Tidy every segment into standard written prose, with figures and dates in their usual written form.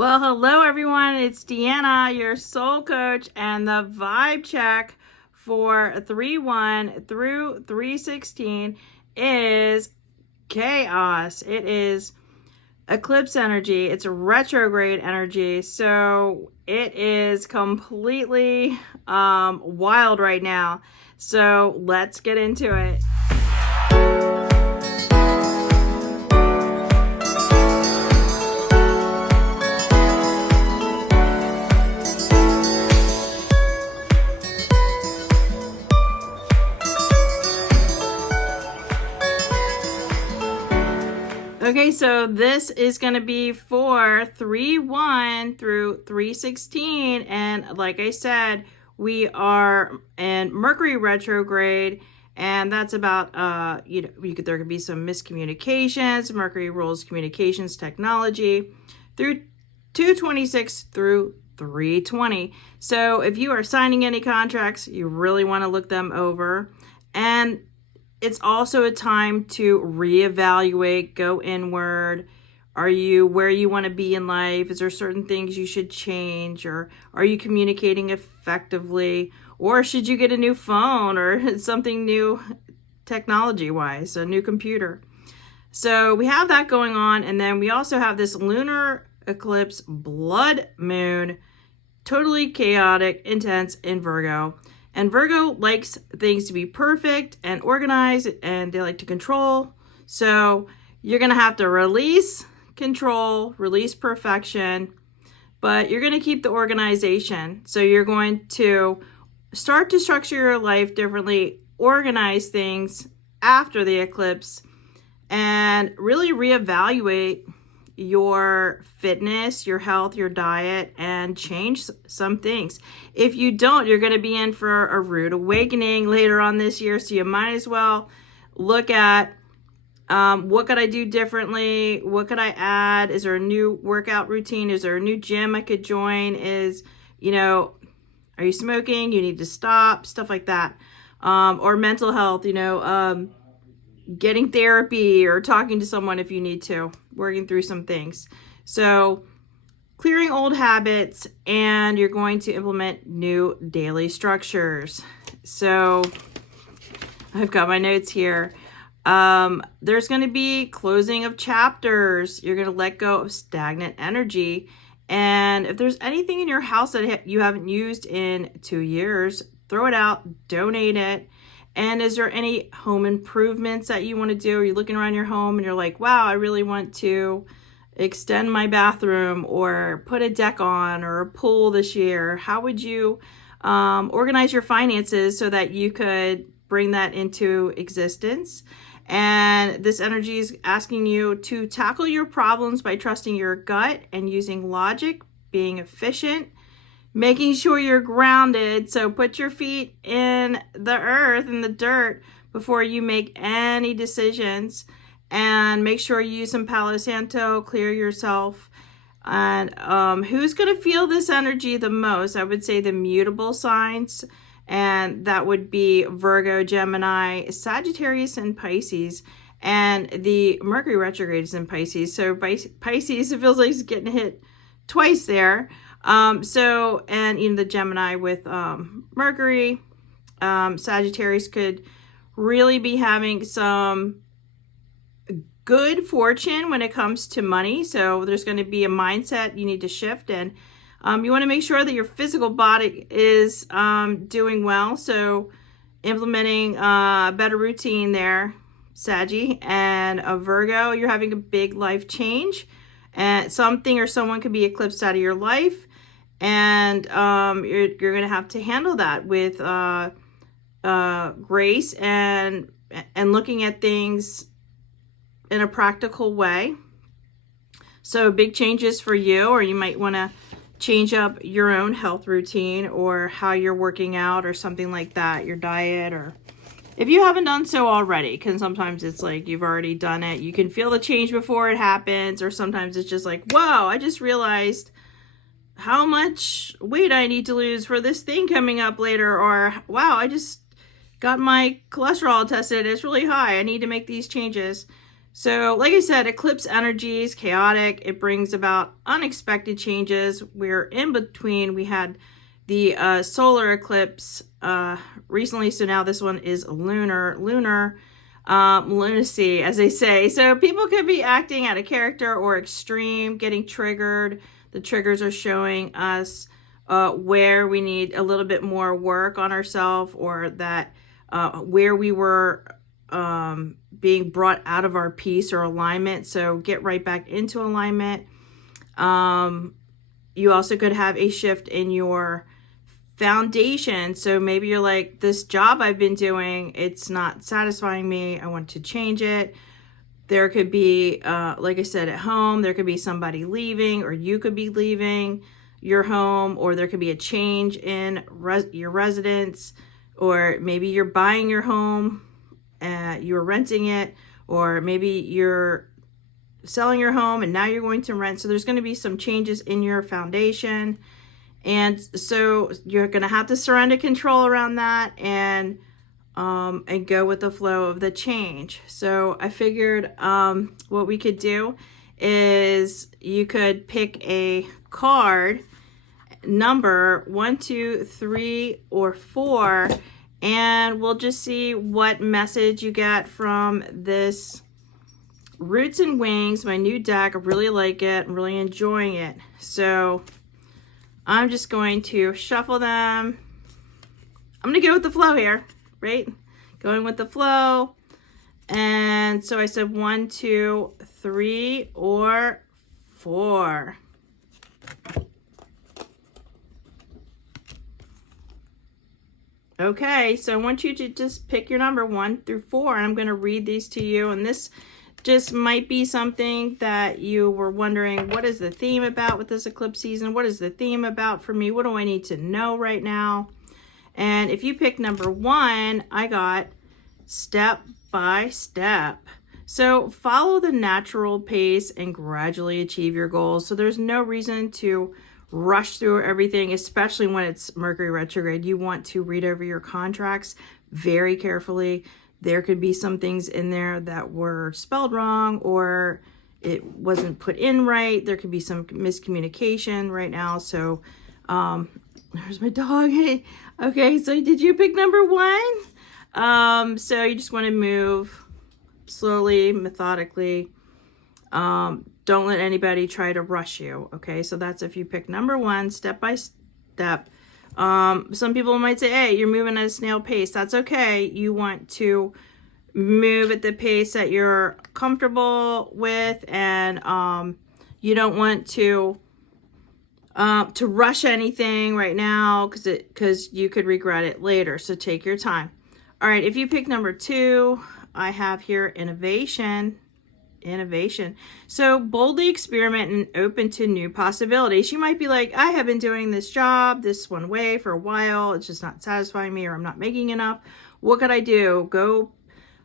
Well, hello everyone. It's Deanna, your soul coach, and the vibe check for 3/1 through 3/16 is chaos. It is eclipse energy. It's retrograde energy. So it is completely wild right now. So let's get into it. Okay, so this is going to be for 3/1 through 3/16, and like I said, we are in Mercury retrograde, and that's about there could be some miscommunications. Mercury rules communications technology through 226 through 320. So if you are signing any contracts, you really want to look them over. And it's also a time to reevaluate, go inward. Are you where you want to be in life? Is there certain things you should change? Or are you communicating effectively? Or should you get a new phone or something new technology-wise, a new computer? So we have that going on. And then we also have this lunar eclipse blood moon, totally chaotic, intense in Virgo. And Virgo likes things to be perfect and organized, and they like to control. So you're going to have to release control, release perfection, but you're going to keep the organization. So you're going to start to structure your life differently, organize things after the eclipse, and really reevaluate your fitness, your health, your diet, and change some things. If you don't, you're going to be in for a rude awakening later on this year. So you might as well look at what could I do differently? What could I add? Is there a new workout routine? Is there a new gym I could join? Are you smoking? You need to stop, stuff like that. Or mental health, getting therapy or talking to someone if you need to, working through some things. So clearing old habits, and you're going to implement new daily structures. So I've got my notes here. There's going to be closing of chapters. You're going to let go of stagnant energy. And if there's anything in your house that you haven't used in 2 years, throw it out, donate it. And is there any home improvements that you want to do? Are you looking around your home and you're like, wow, I really want to extend my bathroom or put a deck on or a pool this year? How would you organize your finances so that you could bring that into existence? And this energy is asking you to tackle your problems by trusting your gut and using logic, being efficient, making sure you're grounded. So put your feet in the earth, in the dirt, before you make any decisions. And make sure you use some Palo Santo, clear yourself. And who's going to feel this energy the most? I would say the mutable signs. And that would be Virgo, Gemini, Sagittarius, and Pisces. And the Mercury retrograde is in Pisces. So Pisces, it feels like it's getting hit twice there. And the Gemini with Mercury, Sagittarius could really be having some good fortune when it comes to money. So there's going to be a mindset you need to shift, and you want to make sure that your physical body is doing well. So implementing a better routine there, Saggy. And a Virgo, you're having a big life change, and something or someone could be eclipsed out of your life. And you're going to have to handle that with grace and looking at things in a practical way. So big changes for you, or you might want to change up your own health routine or how you're working out or something like that, your diet, or if you haven't done so already, because sometimes it's like you've already done it. You can feel the change before it happens, or sometimes it's just like, whoa, I just realized how much weight I need to lose for this thing coming up later, or wow, I just got my cholesterol tested, it's really high, I need to make these changes. So like I said, eclipse energy is chaotic. It brings about unexpected changes. We're in between. We had the solar eclipse recently, so now this one is lunar lunacy, as they say. So people could be acting out of character or extreme, getting triggered. The triggers are showing us where we need a little bit more work on ourselves, or that where we were being brought out of our peace or alignment. So get right back into alignment. You also could have a shift in your foundation. So maybe you're like, this job I've been doing, it's not satisfying me. I want to change it. There could be, like I said, at home, there could be somebody leaving, or you could be leaving your home, or there could be a change in your residence, or maybe you're buying your home, you're renting it, or maybe you're selling your home and now you're going to rent. So there's going to be some changes in your foundation. And so you're going to have to surrender control around that and go with the flow of the change. So I figured what we could do is you could pick a card, number 1, 2, 3, or 4, and we'll just see what message you get from this Roots and Wings, my new deck. I really like it. I'm really enjoying it. So I'm just going to shuffle them. I'm going to go with the flow here, right? Going with the flow. And so I said 1, 2, 3, or 4. Okay, so I want you to just pick your number 1 through 4, and I'm going to read these to you. And this just might be something that you were wondering, what is the theme about with this eclipse season? What is the theme about for me? What do I need to know right now? And if you pick number 1, I got step by step. So follow the natural pace and gradually achieve your goals. So there's no reason to rush through everything, especially when it's Mercury retrograde. You want to read over your contracts very carefully. There could be some things in there that were spelled wrong, or it wasn't put in right. There could be some miscommunication right now. So there's my dog. Hey. Okay, so did you pick number 1? So you just want to move slowly, methodically. Don't let anybody try to rush you. Okay, so that's if you pick number 1, step by step. Some people might say, hey, you're moving at a snail pace. That's okay. You want to move at the pace that you're comfortable with, and you don't want to rush anything right now, because you could regret it later. So take your time. All right, if you pick number 2, I have here innovation. So boldly experiment and open to new possibilities. You might be like, I have been doing this job this one way for a while. It's just not satisfying me, or I'm not making enough. What could I do?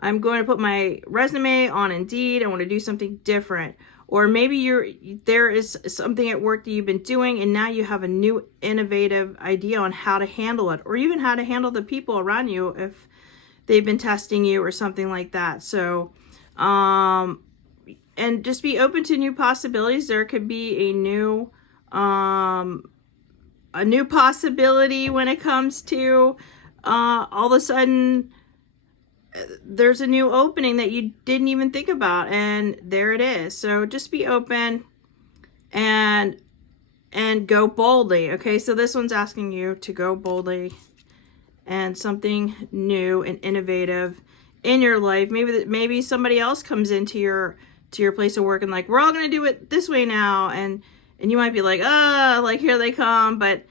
I'm going to put my resume on Indeed. I want to do something different. Or maybe there is something at work that you've been doing, and now you have a new innovative idea on how to handle it, or even how to handle the people around you if they've been testing you or something like that. So and just be open to new possibilities. There could be a new possibility when it comes to all of a sudden there's a new opening that you didn't even think about, and there it is. So just be open and go boldly. Okay, so this one's asking you to go boldly and something new and innovative in your life. Maybe somebody else comes into your place of work and like, we're all going to do it this way now. And you might be like, like here they come. But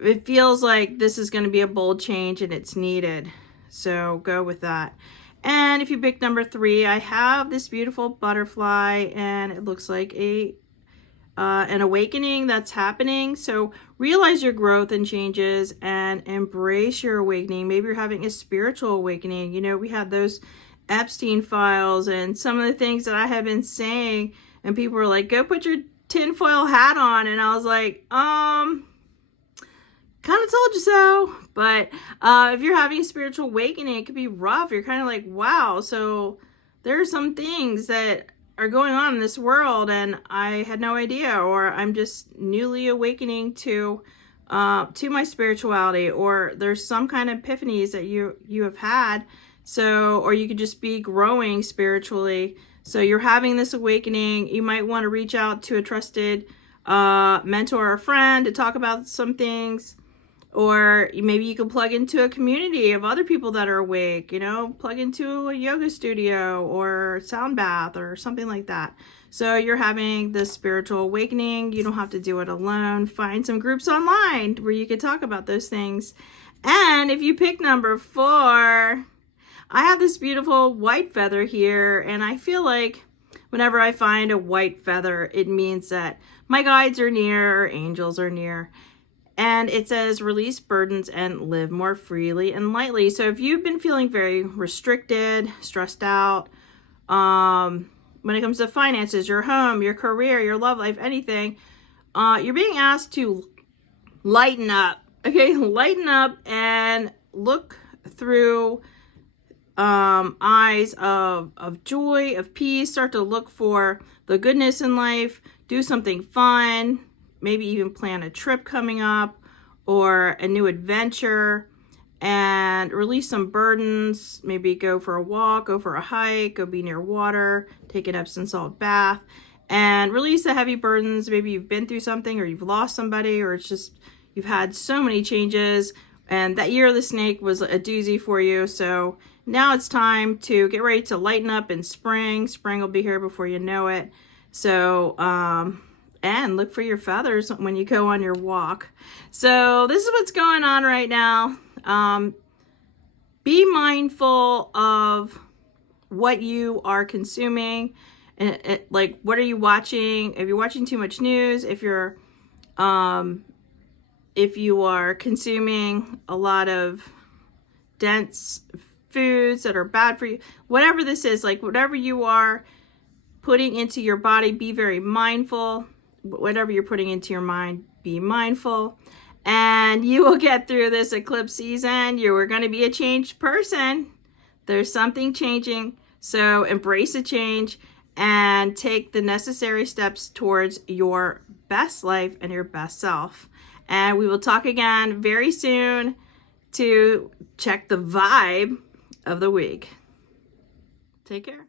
it feels like this is going to be a bold change and it's needed. So go with that. And if you pick number 3, I have this beautiful butterfly, and it looks like an awakening that's happening. So realize your growth and changes and embrace your awakening. Maybe you're having a spiritual awakening. You know, we had those Epstein files and some of the things that I have been saying, and people were like, go put your tinfoil hat on. And I was like, kind of told you so. But if you're having a spiritual awakening, it could be rough. You're kind of like, wow. So there are some things that are going on in this world and I had no idea, or I'm just newly awakening to my spirituality, or there's some kind of epiphanies that you have had. So, or you could just be growing spiritually. So you're having this awakening. You might want to reach out to a trusted mentor or friend to talk about some things. Or maybe you can plug into a community of other people that are awake, you know, plug into a yoga studio or sound bath or something like that. So you're having this spiritual awakening. You don't have to do it alone. Find some groups online where you can talk about those things. And if you pick number 4, I have this beautiful white feather here, and I feel like whenever I find a white feather, it means that my guides are near or angels are near. And it says release burdens and live more freely and lightly. So if you've been feeling very restricted, stressed out, when it comes to finances, your home, your career, your love life, anything, you're being asked to lighten up. Okay, lighten up and look through eyes of joy, of peace. Start to look for the goodness in life. Do something fun. Maybe even plan a trip coming up or a new adventure, and release some burdens. Maybe go for a walk, go for a hike, go be near water, take an Epsom salt bath, and release the heavy burdens. Maybe you've been through something, or you've lost somebody, or it's just you've had so many changes, and that year of the snake was a doozy for you. So now it's time to get ready to lighten up in spring. Spring will be here before you know it. So, and look for your feathers when you go on your walk. So this is what's going on right now. Be mindful of what you are consuming. Like, what are you watching? If you're watching too much news, if you are consuming a lot of dense foods that are bad for you, whatever this is, like whatever you are putting into your body, be very mindful. Whatever you're putting into your mind, be mindful, and you will get through this eclipse season. You are going to be a changed person. There's something changing, so embrace a change and take the necessary steps towards your best life and your best self. And we will talk again very soon to check the vibe of the week. Take care.